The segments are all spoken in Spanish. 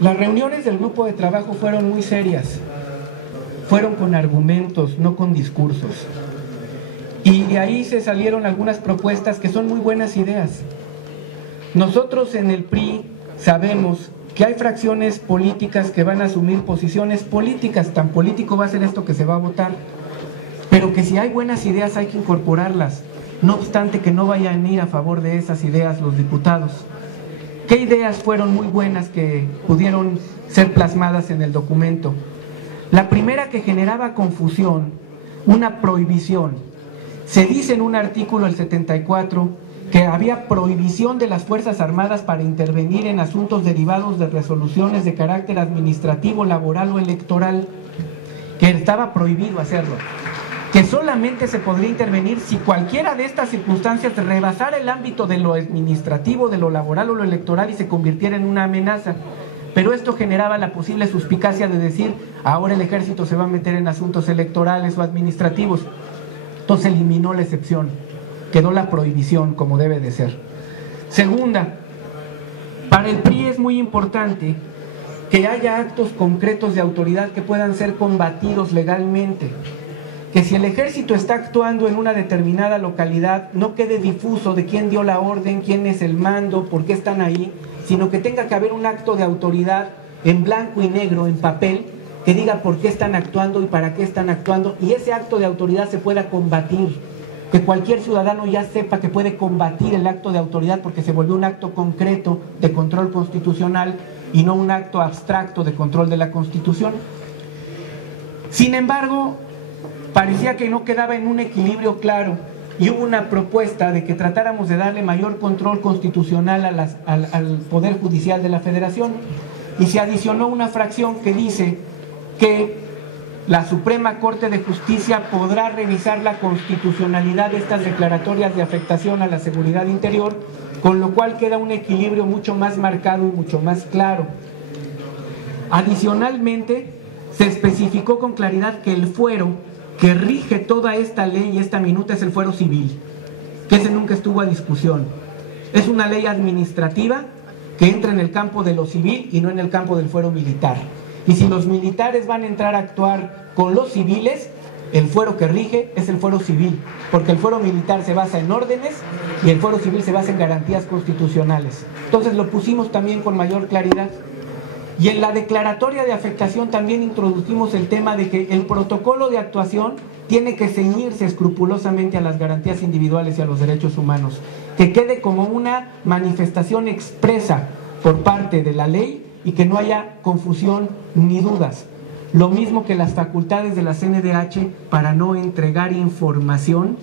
Las reuniones del grupo de trabajo fueron muy serias, fueron con argumentos, no con discursos. Y de ahí se salieron algunas propuestas que son muy buenas ideas. Nosotros en el PRI sabemos que hay fracciones políticas que van a asumir posiciones políticas, tan político va a ser esto que se va a votar, pero que si hay buenas ideas hay que incorporarlas, no obstante que no vayan a ir a favor de esas ideas los diputados. ¿Qué ideas fueron muy buenas que pudieron ser plasmadas en el documento? La primera, que generaba confusión, una prohibición. Se dice en un artículo, el 74, que había prohibición de las Fuerzas Armadas para intervenir en asuntos derivados de resoluciones de carácter administrativo, laboral o electoral, que estaba prohibido hacerlo, que solamente se podría intervenir si cualquiera de estas circunstancias rebasara el ámbito de lo administrativo, de lo laboral o lo electoral y se convirtiera en una amenaza. Pero esto generaba la posible suspicacia de decir, ahora el ejército se va a meter en asuntos electorales o administrativos. Entonces eliminó la excepción, quedó la prohibición como debe de ser. Segunda, para el PRI es muy importante que haya actos concretos de autoridad que puedan ser combatidos legalmente. Que si el ejército está actuando en una determinada localidad, no quede difuso de quién dio la orden, quién es el mando, por qué están ahí, sino que tenga que haber un acto de autoridad en blanco y negro, en papel, que diga por qué están actuando y para qué están actuando, y ese acto de autoridad se pueda combatir, que cualquier ciudadano ya sepa que puede combatir el acto de autoridad porque se volvió un acto concreto de control constitucional y no un acto abstracto de control de la Constitución. Sin embargo, parecía que no quedaba en un equilibrio claro y hubo una propuesta de que tratáramos de darle mayor control constitucional al Poder Judicial de la Federación, y se adicionó una fracción que dice que la Suprema Corte de Justicia podrá revisar la constitucionalidad de estas declaratorias de afectación a la seguridad interior, con lo cual queda un equilibrio mucho más marcado y mucho más claro. Adicionalmente, se especificó con claridad que el fuero que rige toda esta ley y esta minuta es el fuero civil, que ese nunca estuvo a discusión. Es una ley administrativa que entra en el campo de lo civil y no en el campo del fuero militar. Y si los militares van a entrar a actuar con los civiles, el fuero que rige es el fuero civil, porque el fuero militar se basa en órdenes y el fuero civil se basa en garantías constitucionales. Entonces lo pusimos también con mayor claridad. Y en la declaratoria de afectación también introducimos el tema de que el protocolo de actuación tiene que ceñirse escrupulosamente a las garantías individuales y a los derechos humanos, que quede como una manifestación expresa por parte de la ley y que no haya confusión ni dudas. Lo mismo que las facultades de la CNDH para no entregar información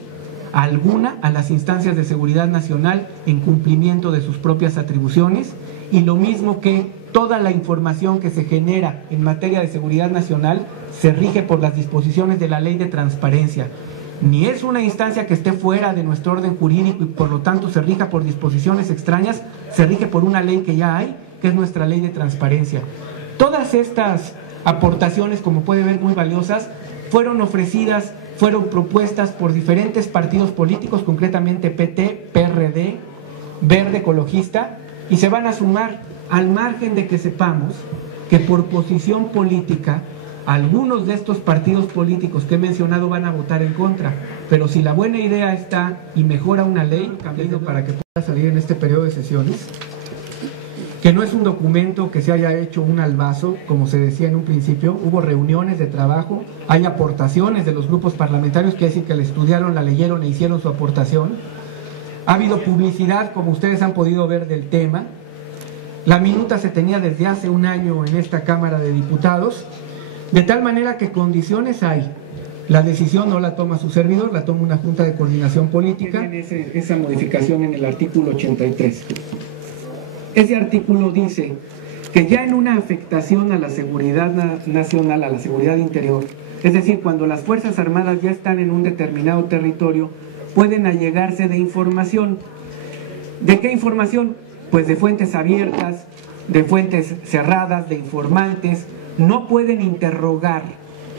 alguna a las instancias de seguridad nacional en cumplimiento de sus propias atribuciones, y lo mismo que toda la información que se genera en materia de seguridad nacional se rige por las disposiciones de la Ley de Transparencia. Ni es una instancia que esté fuera de nuestro orden jurídico y por lo tanto se rija por disposiciones extrañas, se rige por una ley que ya hay, que es nuestra Ley de Transparencia. Todas estas aportaciones, como puede ver, muy valiosas, fueron ofrecidas, fueron propuestas por diferentes partidos políticos, concretamente PT, PRD, Verde Ecologista, y se van a sumar, al margen de que sepamos que por posición política algunos de estos partidos políticos que he mencionado van a votar en contra, pero si la buena idea está y mejora una ley, camino para que pueda salir en este periodo de sesiones, que no es un documento que se haya hecho un albazo, como se decía en un principio. Hubo reuniones de trabajo, hay aportaciones de los grupos parlamentarios, que decir que le estudiaron, la leyeron e hicieron su aportación. Ha habido publicidad, como ustedes han podido ver, del tema. La minuta se tenía desde hace un año en esta Cámara de Diputados, de tal manera que condiciones hay. La decisión no la toma su servidor, la toma una Junta de Coordinación Política. Esa modificación en el artículo 83. Ese artículo dice que ya en una afectación a la seguridad nacional, a la seguridad interior, es decir, cuando las Fuerzas Armadas ya están en un determinado territorio, pueden allegarse de información. ¿De qué información? Pues de fuentes abiertas, de fuentes cerradas, de informantes. No pueden interrogar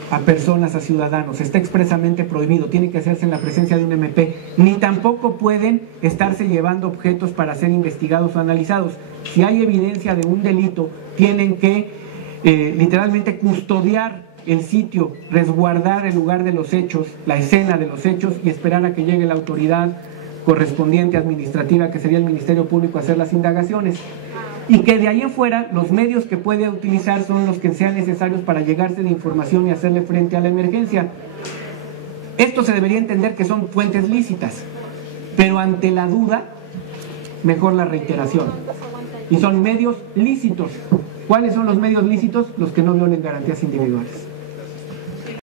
a personas, a ciudadanos, está expresamente prohibido, tiene que hacerse en la presencia de un MP, ni tampoco pueden estarse llevando objetos para ser investigados o analizados. Si hay evidencia de un delito tienen que literalmente custodiar el sitio, resguardar el lugar de los hechos, la escena de los hechos, y esperar a que llegue la autoridad correspondiente administrativa, que sería el Ministerio Público, a hacer las indagaciones. Y que de ahí en fuera los medios que puede utilizar son los que sean necesarios para llegarse de información y hacerle frente a la emergencia. Esto se debería entender que son fuentes lícitas, pero ante la duda, mejor la reiteración. Y son medios lícitos. ¿Cuáles son los medios lícitos? Los que no violen garantías individuales.